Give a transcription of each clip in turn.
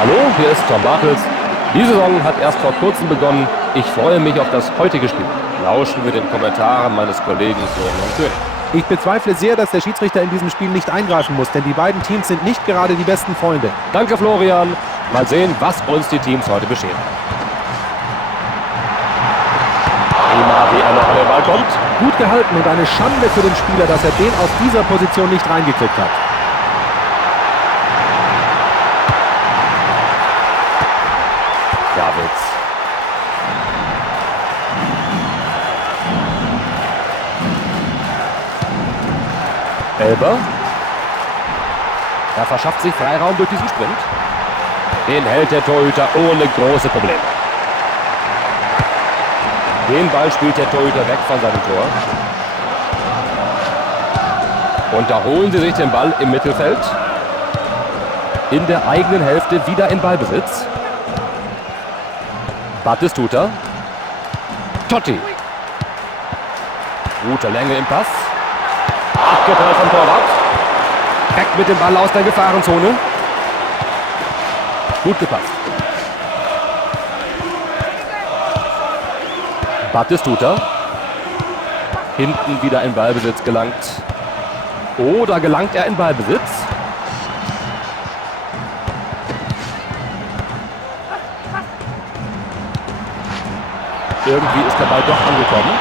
Hallo, hier ist Tom Bartels. Die Saison hat erst vor kurzem begonnen. Ich freue mich auf das heutige Spiel. Lauschen wir den Kommentaren meines Kollegen Florian König. Ich bezweifle sehr, dass der Schiedsrichter in diesem Spiel nicht eingreifen muss, denn die beiden Teams sind nicht gerade die besten Freunde. Danke, Florian. Mal sehen, was uns die Teams heute bescheren. Prima, wie er noch an den Ball kommt. Gut gehalten und eine Schande für den Spieler, dass er den aus dieser Position nicht reingekriegt hat. Davids. Elber. Er verschafft sich Freiraum durch diesen Sprint. Den hält der Torhüter ohne große Probleme. Den Ball spielt der Torhüter weg von seinem Tor. Und da holen sie sich den Ball im Mittelfeld. In der eigenen Hälfte wieder in Ballbesitz. Battistuta. Totti. Gute Länge im Pass. Abgeprallt vom Torwart. Weg mit dem Ball aus der Gefahrenzone. Gut gepasst. Battistuta. Hinten wieder in Ballbesitz gelangt. Oder gelangt er in Ballbesitz? Irgendwie ist der Ball doch angekommen.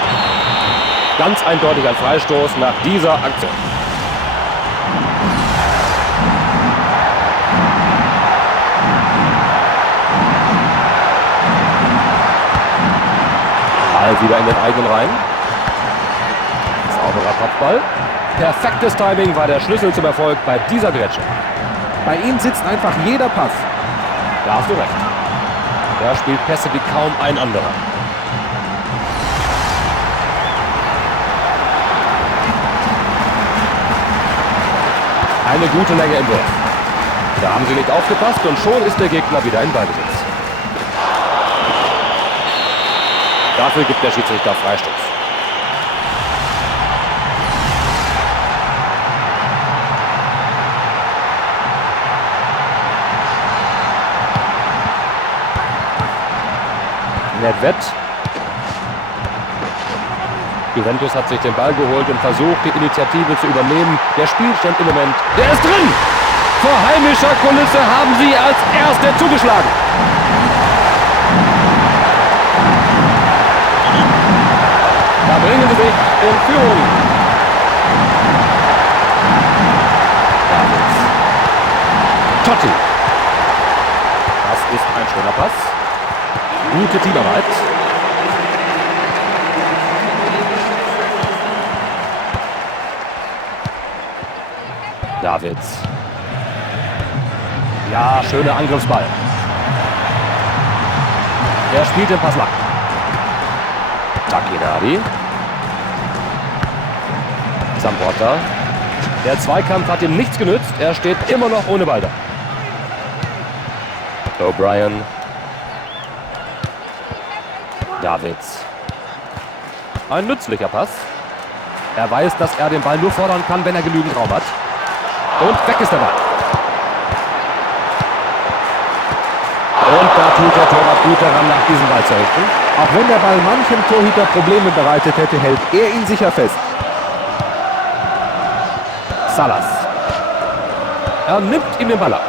Ganz eindeutig ein Freistoß nach dieser Aktion. Ball wieder in den eigenen Reihen. Sauberer Kopfball. Perfektes Timing war der Schlüssel zum Erfolg bei dieser Grätsche. Bei ihm sitzt einfach jeder Pass. Da hast du recht. Er spielt Pässe wie kaum ein anderer. Eine gute Länge im Wurf. Da haben sie nicht aufgepasst und schon ist der Gegner wieder in Ballbesitz. Dafür gibt der Schiedsrichter Freistoß. Nedved. Juventus hat sich den Ball geholt und versucht, die Initiative zu übernehmen. Der Spielstand im Moment, der ist drin! Vor heimischer Kulisse haben sie als Erste zugeschlagen. Da bringen sie sich in Führung. Davids. Totti. Das ist ein schöner Pass. Gute Teamarbeit. Davids. Ja, schöner Angriffsball. Er spielt den Pass lang. Takinari. Zamporta. Der Zweikampf hat ihm nichts genützt. Er steht immer noch ohne Ball da. O'Brien. Davids. Ein nützlicher Pass. Er weiß, dass er den Ball nur fordern kann, wenn er genügend Raum hat. Und weg ist der Ball. Und da tut der Torwart gut daran, nach diesem Ball zu richten. Auch wenn der Ball manchem Torhüter Probleme bereitet hätte, hält er ihn sicher fest. Salas. Er nimmt ihm den Ball ab.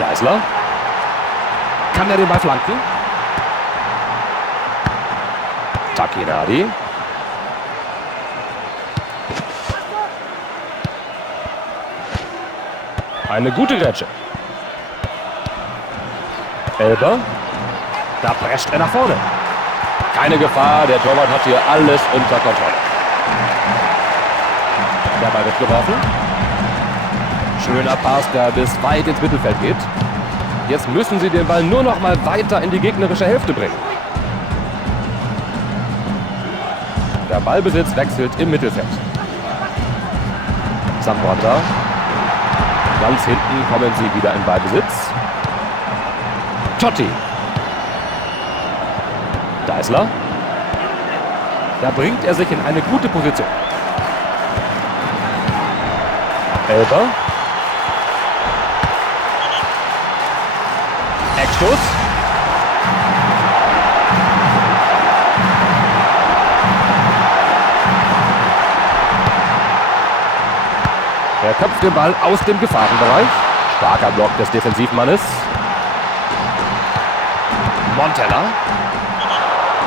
Geisler. Kann er den Ball flanken? Takinari. Eine gute Grätsche. Elber. Da prescht er nach vorne. Keine Gefahr, der Torwart hat hier alles unter Kontrolle. Der Ball wird geworfen. Schöner Pass, der bis weit ins Mittelfeld geht. Jetzt müssen sie den Ball nur noch mal weiter in die gegnerische Hälfte bringen. Der Ballbesitz wechselt im Mittelfeld. Zamporta. Ganz hinten kommen sie wieder in Ballbesitz. Totti. Geisler. Da bringt er sich in eine gute Position. Elber. Eckstoß. Er köpft den Ball aus dem Gefahrenbereich. Starker Block des Defensivmannes. Montella.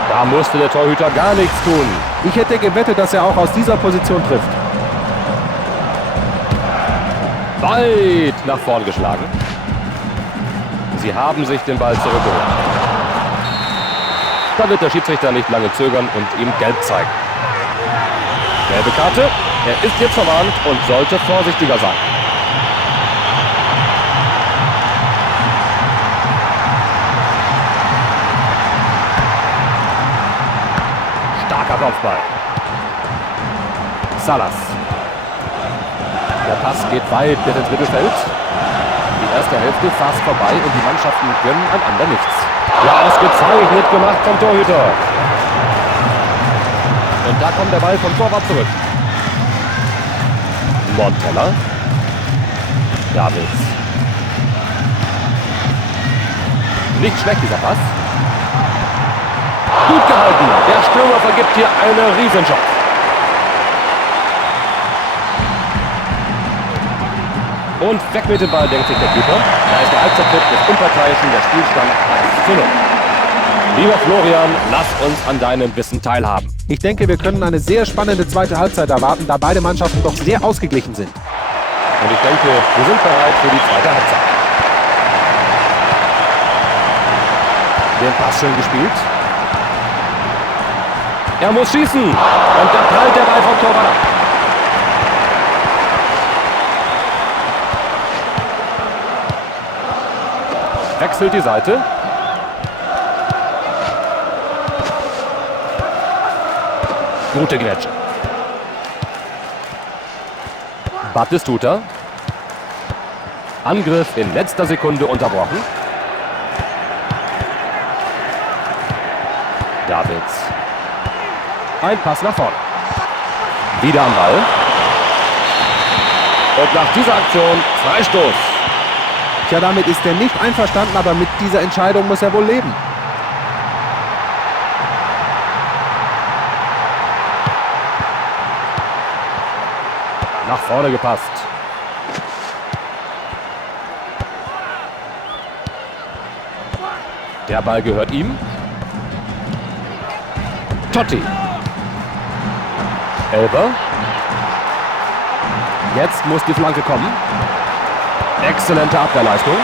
Da musste der Torhüter gar nichts tun. Ich hätte gewettet, dass er auch aus dieser Position trifft. Weit nach vorn geschlagen. Sie haben sich den Ball zurückgeholt. Da wird der Schiedsrichter nicht lange zögern und ihm gelb zeigen. Gelbe Karte. Er ist jetzt verwarnt und sollte vorsichtiger sein. Starker Kopfball. Salas. Der Pass geht weit bis ins Mittelfeld. Die erste Hälfte fast vorbei und die Mannschaften gönnen einander nichts. Ja, ausgezeichnet gemacht vom Torhüter. Und da kommt der Ball vom Torwart zurück. Montella. Davids. Nicht schlecht dieser Pass. Gut gehalten. Der Stürmer vergibt hier eine Riesenchance. Und weg mit dem Ball, denkt sich der Keeper. Da ist der Halbzeitpfiff des Unparteiischen, der Spielstand 1:0. Lieber Florian, lass uns an deinem Wissen teilhaben. Ich denke, wir können eine sehr spannende zweite Halbzeit erwarten, da beide Mannschaften doch sehr ausgeglichen sind. Und ich denke, wir sind bereit für die zweite Halbzeit. Den Pass schön gespielt. Er muss schießen. Und da prallt der Ball vom Torwart ab. Wechselt die Seite. Gute Grätsche. Battistuta. Angriff in letzter Sekunde unterbrochen. Davids. Ein Pass nach vorne. Wieder am Ball. Und nach dieser Aktion Freistoß. Tja, damit ist er nicht einverstanden, aber mit dieser Entscheidung muss er wohl leben. Nach vorne gepasst. Der Ball gehört ihm. Totti. Elber. Jetzt muss die Flanke kommen. Exzellente Abwehrleistung.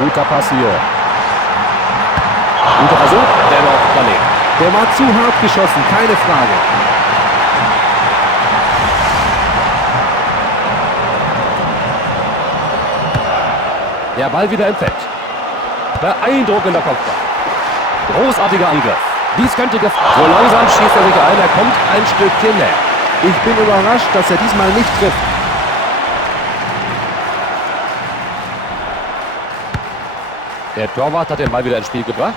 Guter Pass hier. Guter Versuch, dennoch daneben. Der war zu hart geschossen, keine Frage. Der Ball wieder im Feld. Beeindruckender Kopfball. Großartiger Angriff. Dies könnte gefallen. So langsam schießt er sich ein. Er kommt ein Stückchen näher. Ich bin überrascht, dass er diesmal nicht trifft. Der Torwart hat den Ball wieder ins Spiel gebracht.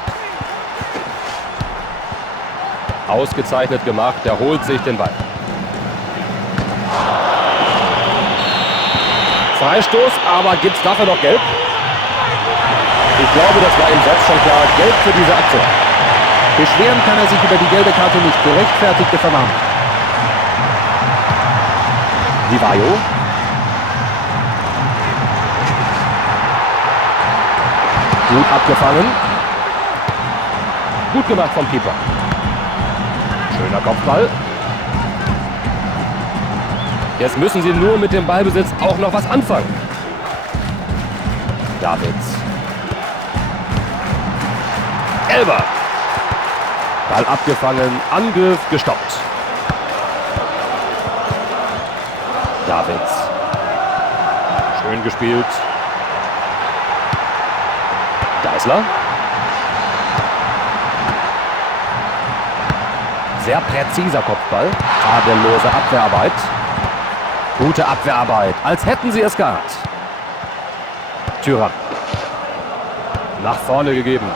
Ausgezeichnet gemacht. Er holt sich den Ball. Freistoß, aber gibt es dafür noch Gelb? Ich glaube, das war ihm selbst schon klar. Gelb für diese Aktion. Beschweren kann er sich über die gelbe Karte nicht. Gerechtfertigte Verwarnung. Di Vaio. Gut abgefangen. Gut gemacht vom Keeper. Schöner Kopfball. Jetzt müssen sie nur mit dem Ballbesitz auch noch was anfangen. Davids. Elber. Ball abgefangen, Angriff gestoppt. Davids. Schön gespielt. Deißler. Sehr präziser Kopfball. Tadellose Abwehrarbeit. Gute Abwehrarbeit, als hätten sie es gehabt. Thuram. Nach vorne gegeben.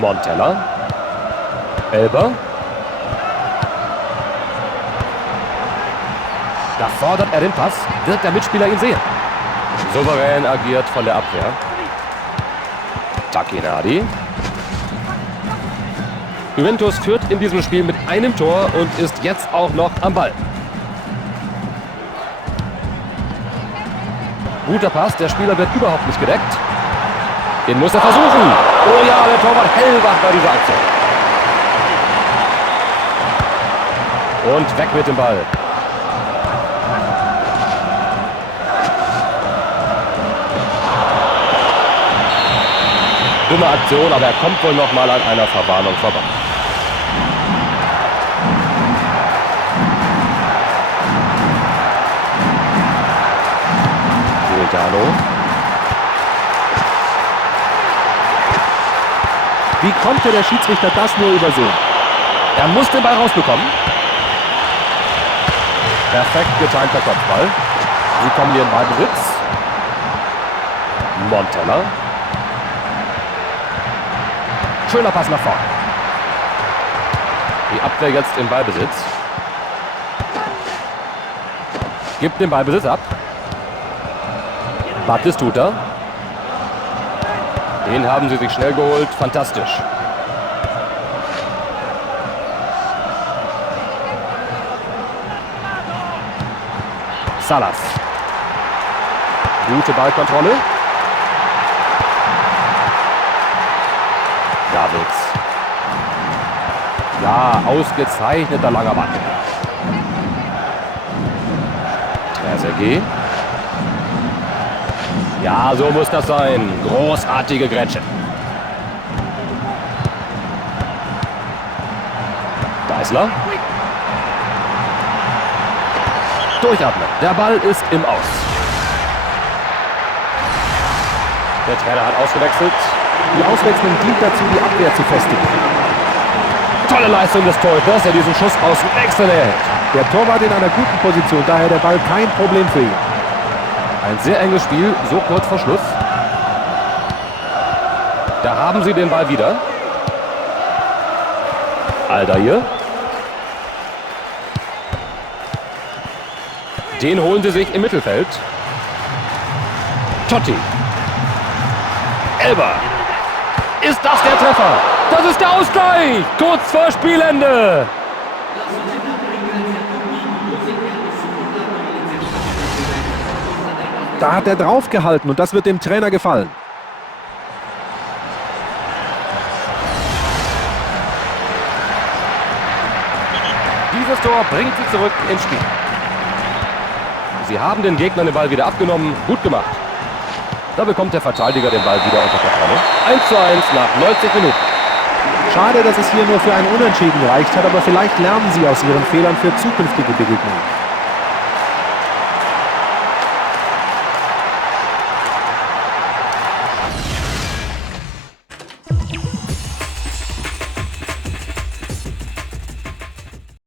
Montella. Elber. Da fordert er den Pass. Wird der Mitspieler ihn sehen? Souverän agiert von der Abwehr. Takinadi. Juventus führt in diesem Spiel mit einem Tor und ist jetzt auch noch am Ball. Guter Pass, der Spieler wird überhaupt nicht gedeckt. Den muss er versuchen. Oh ja, der Torwart hellwach bei dieser Aktion. Und weg mit dem Ball. Dumme Aktion, aber er kommt wohl noch mal an einer Verwarnung vorbei. Giuliano. Wie konnte der Schiedsrichter das nur übersehen? Er muss den Ball rausbekommen. Perfekt getimter Kopfball. Sie kommen hier in Ballbesitz. Montana. Schöner Pass nach vorne. Die Abwehr jetzt im Ballbesitz. Gibt den Ballbesitz ab. Batistuta. Den haben sie sich schnell geholt. Fantastisch. Salas. Gute Ballkontrolle. Davids. Ja, ausgezeichneter langer Ball. Trezeguet. Ja, so muss das sein. Großartige Grätsche. Deißler. Durchatmen. Der Ball ist im Aus. Der Trainer hat ausgewechselt. Die Auswechslung dient dazu, die Abwehr zu festigen. Tolle Leistung des Torhüters, der diesen Schuss aus dem Wechsel erhält. Der Torwart in einer guten Position, daher der Ball kein Problem für ihn. Ein sehr enges Spiel, so kurz vor Schluss. Da haben sie den Ball wieder. Aldair. Den holen sie sich im Mittelfeld. Totti. Elber. Ist das der Treffer? Das ist der Ausgleich. Kurz vor Spielende. Da hat er draufgehalten und das wird dem Trainer gefallen. Dieses Tor bringt sie zurück ins Spiel. Sie haben den Gegnern den Ball wieder abgenommen. Gut gemacht. Da bekommt der Verteidiger den Ball wieder unter Kontrolle. 1:1 nach 90 Minuten. Schade, dass es hier nur für ein Unentschieden gereicht hat, aber vielleicht lernen sie aus ihren Fehlern für zukünftige Begegnungen.